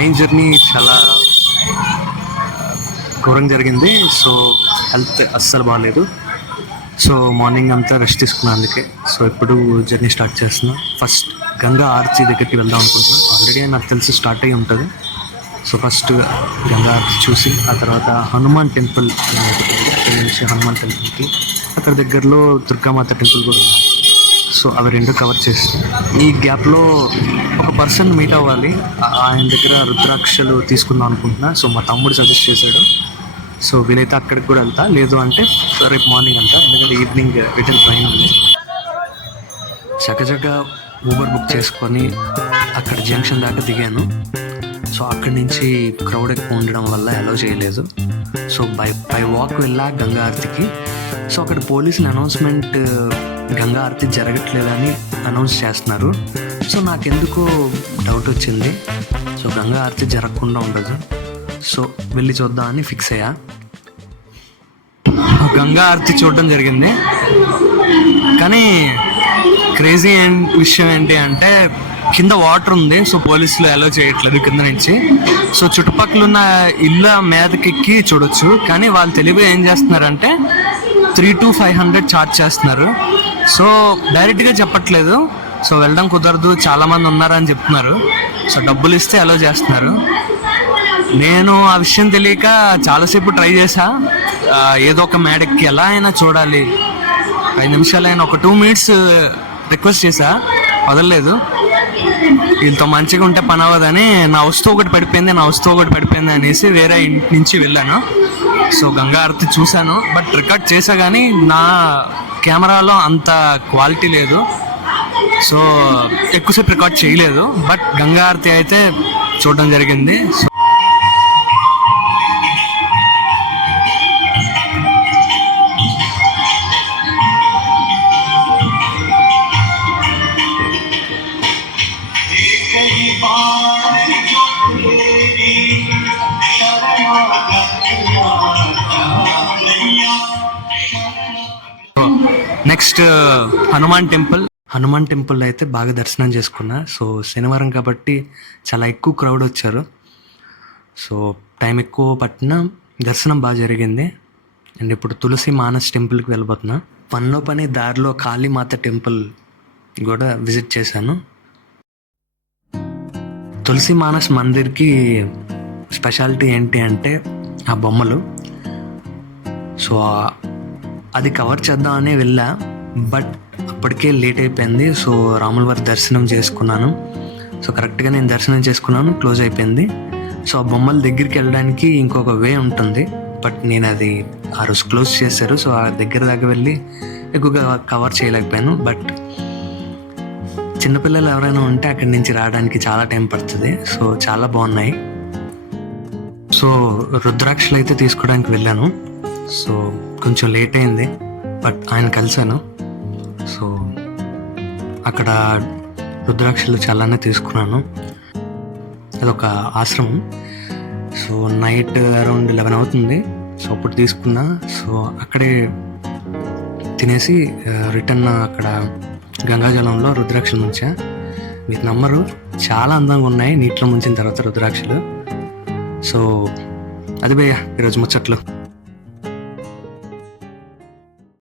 Train journey చాలా ఘోరంగా జరిగింది. సో హెల్త్ అస్సలు బాగాలేదు. సో మార్నింగ్ అంతా రెస్ట్ తీసుకున్నాను అందుకే. సో ఇప్పుడు జర్నీ స్టార్ట్ చేస్తున్నా. ఫస్ట్ గంగా ఆర్చి దగ్గరికి వెళ్దాం అనుకుంటున్నాను. ఆల్రెడీ నాకు తెలిసి స్టార్ట్ అయ్యి ఉంటుంది. సో ఫస్ట్ గంగా ఆర్చి చూసి ఆ తర్వాత హనుమాన్ టెంపుల్ అక్కడి నుంచి హనుమాన్ టెంపుల్కి, అక్కడ దగ్గరలో దుర్గామాత టెంపుల్ కూడా ఉంది. సో అవి రెండు కవర్ చేస్తాను. ఈ గ్యాప్లో ఒక పర్సన్ మీట్ అవ్వాలి. ఆయన దగ్గర రుద్రాక్షలు తీసుకుందాం అనుకుంటున్నా. సో మా తమ్ముడు సజెస్ట్ చేశాడు. సో వీలైతే అక్కడికి కూడా వెళ్తా, లేదు అంటే రేపు మార్నింగ్ అంతా, ఎందుకంటే ఈవినింగ్ రిటర్న్ ట్రైన్ ఉంది. చక్కచక్క ఊబర్ బుక్ చేసుకొని అక్కడ జంక్షన్ దాకా దిగాను. సో అక్కడి నుంచి క్రౌడ్ ఎక్కువ ఉండడం వల్ల అలౌ చేయలేదు. సో బై వాక్ వెళ్ళా గంగా ఆరతికి. సో అక్కడ పోలీసులు అనౌన్స్మెంట్ గంగా ఆరతి జరగట్లేదని అనౌన్స్ చేస్తున్నారు. సో నాకెందుకో డౌట్ వచ్చింది. సో గంగా ఆరతి జరగకుండా ఉండదు. సో వెళ్ళి చూద్దామని ఫిక్స్ అయ్యా. గంగా ఆరతి చూడడం జరిగింది. కానీ క్రేజీ విషయం ఏంటి అంటే కింద వాటర్ ఉంది. సో పోలీసులు అలౌ చేయట్లేదు కింద నుంచి. సో చుట్టుపక్కల ఉన్న ఇళ్ళ మీదకెక్కి చూడొచ్చు. కానీ వాళ్ళు తెలివిగా ఏం చేస్తున్నారంటే 300 to 500 ఛార్జ్ చేస్తున్నారు. సో డైరెక్ట్గా చెప్పట్లేదు. సో వెళ్ళడం కుదరదు, చాలామంది ఉన్నారని చెప్తున్నారు. సో డబ్బులు ఇస్తే అలౌ చేస్తున్నారు. నేను ఆ విషయం తెలియక చాలాసేపు ట్రై చేశా. ఏదో ఒక మేడకి ఎలా అయినా చూడాలి, 5 నిమిషాలైనా, ఒక 2 minutes రిక్వెస్ట్ చేశా, వదలలేదు. వీళ్ళతో మంచిగా ఉంటే పని అవ్వదని నా వస్తువు ఒకటి పడిపోయింది అనేసి వేరే ఇంటి నుంచి వెళ్ళాను. సో గంగా ఆరతి చూశాను, బట్ రికార్డ్ చేశా కానీ నా కెమెరాలో అంత క్వాలిటీ లేదు. సో ఎక్కువసేపు రికార్డ్ చేయలేదు. బట్ గంగా ఆరతి అయితే చూడడం జరిగింది. నెక్స్ట్ హనుమాన్ టెంపుల్ అయితే బాగా దర్శనం చేసుకున్నా. సో శనివారం కాబట్టి చాలా ఎక్కువ క్రౌడ్ వచ్చారు. సో టైం ఎక్కువ పట్టినా దర్శనం బాగా జరిగింది. అండ్ ఇప్పుడు తులసి మానస్ టెంపుల్కి వెళ్ళిపోతున్నా. పనిలో పని దారిలో కాళీమాత టెంపుల్ కూడా విజిట్ చేశాను. తులసి మానస్ మందిర్కి స్పెషాలిటీ ఏంటి అంటే ఆ బొమ్మలు. సో అది కవర్ చేద్దామని వెళ్ళా, బట్ అప్పటికే లేట్ అయిపోయింది. సో రాముల వారి దర్శనం చేసుకున్నాను. సో కరెక్ట్గా నేను దర్శనం చేసుకున్నాను, క్లోజ్ అయిపోయింది. సో ఆ బొమ్మల దగ్గరికి వెళ్ళడానికి ఇంకొక వే ఉంటుంది, బట్ నేను అది ఆ రోజు క్లోజ్ చేశారు. సో ఆ దగ్గర దాకా వెళ్ళి ఎక్కువగా కవర్ చేయలేకపోయాను. బట్ చిన్నపిల్లలు ఎవరైనా ఉంటే అక్కడి నుంచి రావడానికి చాలా టైం పడుతుంది. సో చాలా బాగున్నాయి. సో రుద్రాక్షలు అయితే తీసుకోవడానికి వెళ్ళాను. సో కొంచెం లేట్ అయింది, బట్ ఆయన కలిశాను. సో అక్కడ రుద్రాక్షలు చాలానే తీసుకున్నాను. అదొక ఆశ్రమం. సో నైట్ అరౌండ్ 11 అవుతుంది. సో అప్పుడు తీసుకున్నా. సో అక్కడే తినేసి రిటర్న్ అక్కడ గంగాజలంలో రుద్రాక్షలు ముంచా. మీరు నమ్మరు, చాలా అందంగా ఉన్నాయి నీటిలో ముంచిన తర్వాత రుద్రాక్షలు. సో అది భయ్యా ఈరోజు ముచ్చట్లు.